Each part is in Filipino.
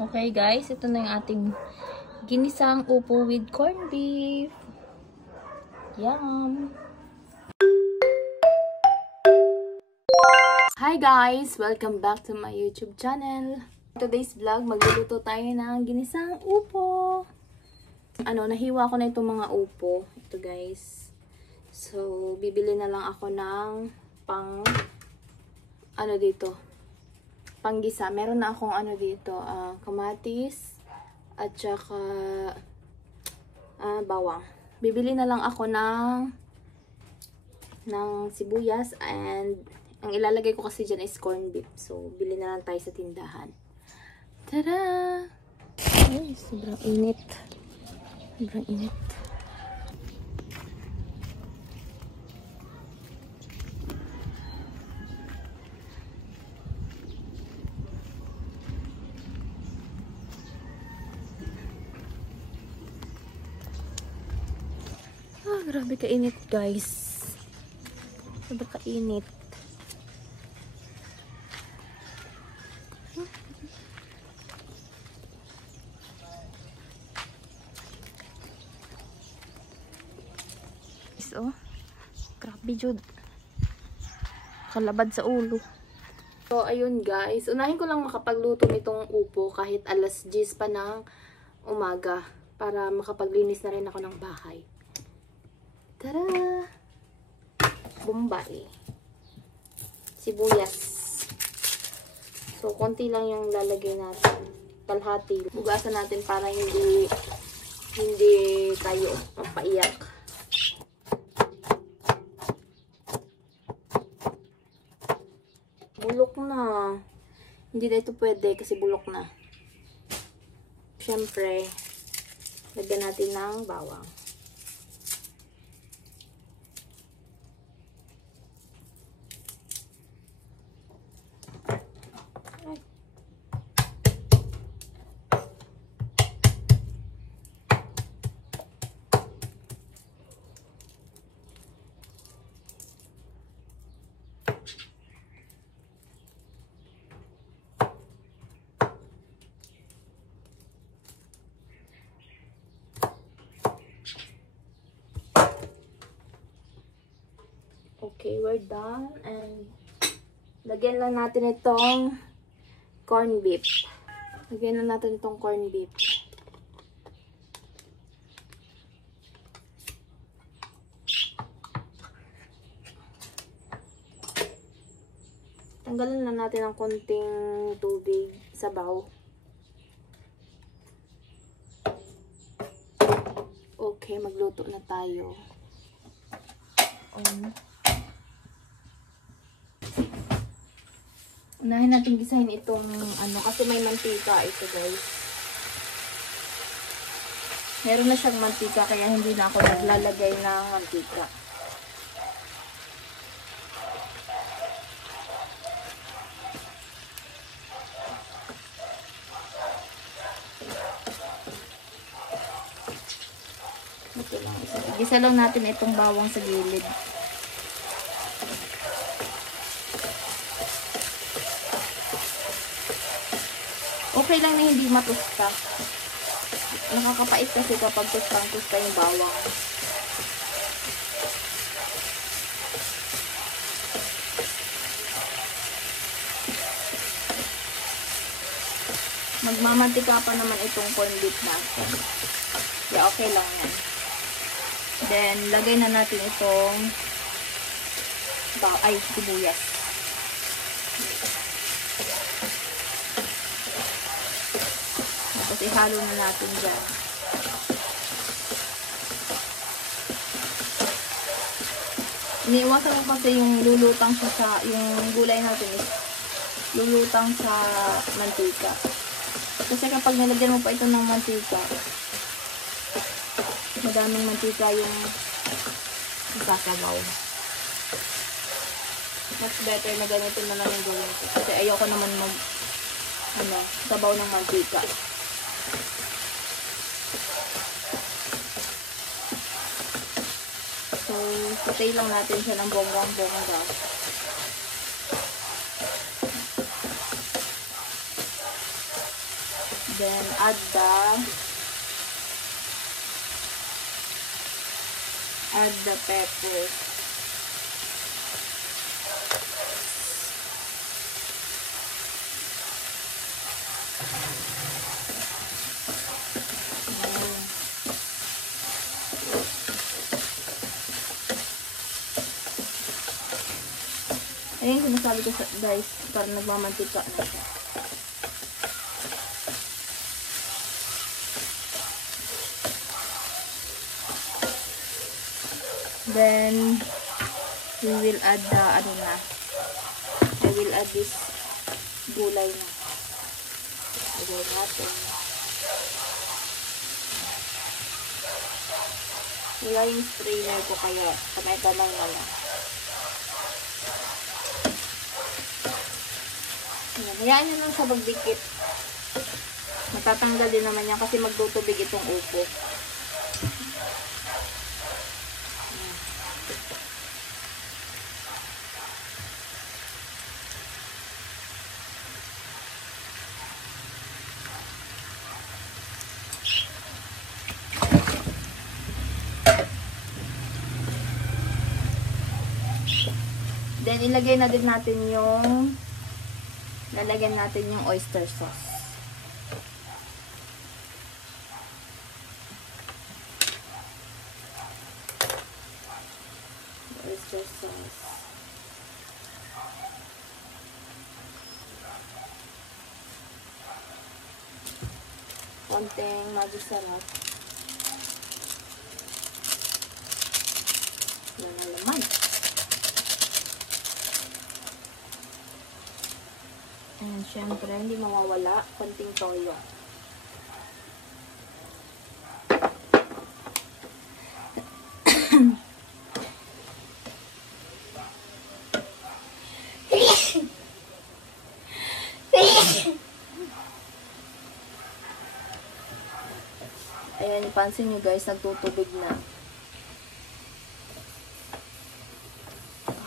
Okay guys, ito na yung ating ginisang upo with corned beef. Yum! Hi guys! Welcome back to my YouTube channel. Today's vlog, magluluto tayo ng ginisang upo. Nahiwa ko na itong mga upo. Ito guys. So, bibili na lang ako ng panggisa. Meron na akong dito, kamatis at saka bawang. Bibili na lang ako ng sibuyas, and ang ilalagay ko kasi dyan is corned beef. So, bili na lang tayo sa tindahan. Tada! Ay, sobrang init. Sobrang init. Grabe kainit guys. Sobrang kainit. Oh, grabe jud. Kalabad sa ulo. So, ayun guys. Unahin ko lang makapagluto nitong upo kahit alas 10 pa ng umaga para makapaglinis na rin ako ng bahay. Tara! Bombay. Sibuyas. So, konti lang yung lalagay natin. Kalahati. Bugasan natin para hindi tayo mapaiyak. Bulok na. Hindi na ito pwede kasi bulok na. Siyempre, lagyan natin ng bawang. Okay, we're done. And lagyan lang natin itong corned beef. Lagyan lang natin itong corned beef. Tanggalin lang natin ang konting tubig, sabaw. Okay, magluto na tayo. Unahin natin gisahin itong kasi may mantika ito guys. Meron na siyang mantika kaya hindi na ako naglalagay ng mantika. Ito lang isa. Gisa lang natin itong bawang sa gilid. Okay lang na hindi matusta. Nakakapait kasi kapag tustang-tusta yung bawang. Magmamantika pa naman itong corned beef natin. Yeah, okay lang yan. Then, lagay na natin itong sibuyas. Tapos ihalo na natin dyan. Iniiwasan ko kasi yung lulutang yung gulay natin is lulutang sa mantika. Kasi kapag nilagyan mo pa ito ng mantika, madaming mantika yung sasabaw. Mas better na ganito na lang yung gulay nito. Kasi ayoko naman sabaw ng mantika. So, patay lang natin siya ng bonggang-bongga. Then, add the peppers. Ayan yung sinasabi ko guys, para nagmamantika na siya. Then, we will add the, I will add this gulay na. Gulay natin. Wala yung strainer ko kaya kamay-kamay na lang. Hayaan nyo lang sa magdikit. Matatanggal din naman yan kasi magtutubig itong upo. Then, ilagay na din natin yung lalagyan natin yung oyster sauce. Oyster sauce. Konting Maggi sarap. Yan na laman. And syempre, hindi mawawala, konting toyo. Ayan, pansin nyo guys, nagtutubig na.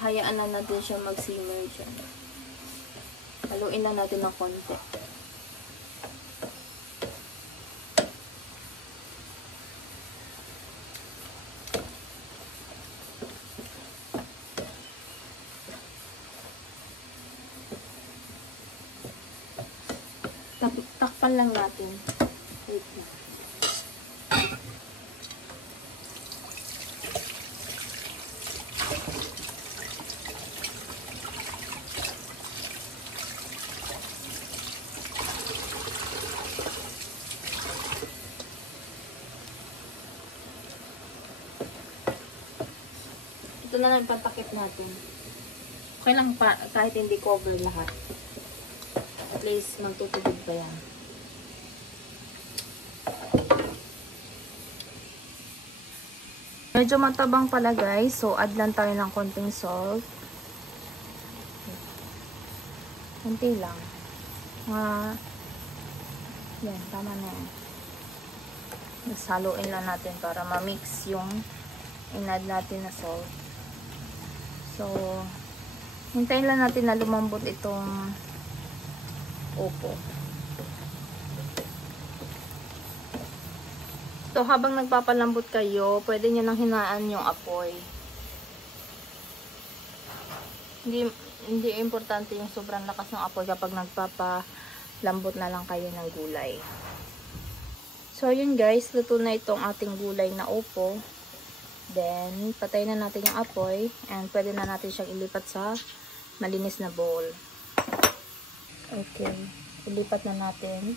Hayaan na natin siya mag-simmer dyan. Haluin lang natin ng konti. Takpan lang natin. Wait lang. Ito na lang patakip natin. Okay lang pa, kahit hindi cover lahat. At least magtutubig pa yan. Medyo matabang pala guys. So, add lang tayo ng konting salt. Konti lang. Yan, tama na yan. Haluin lang natin para ma-mix yung in-add natin na salt. So, hintayin lang natin na lumambot itong upo. So, habang nagpapalambot kayo, pwede nyo nang hinaan yung apoy. Hindi importante yung sobrang lakas ng apoy kapag nagpapalambot na lang kayo ng gulay. So, yun guys, luto na itong ating gulay na upo. Then, patayin na natin yung apoy and pwede na natin siyang ilipat sa malinis na bowl. Okay, ilipat na natin.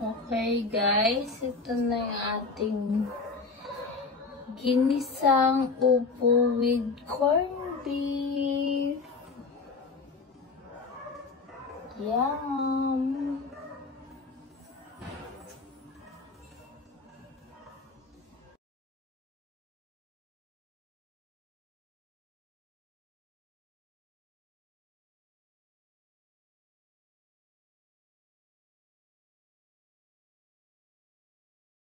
Okay guys, ito na yung ating ginisang upo with corned beef. Yum!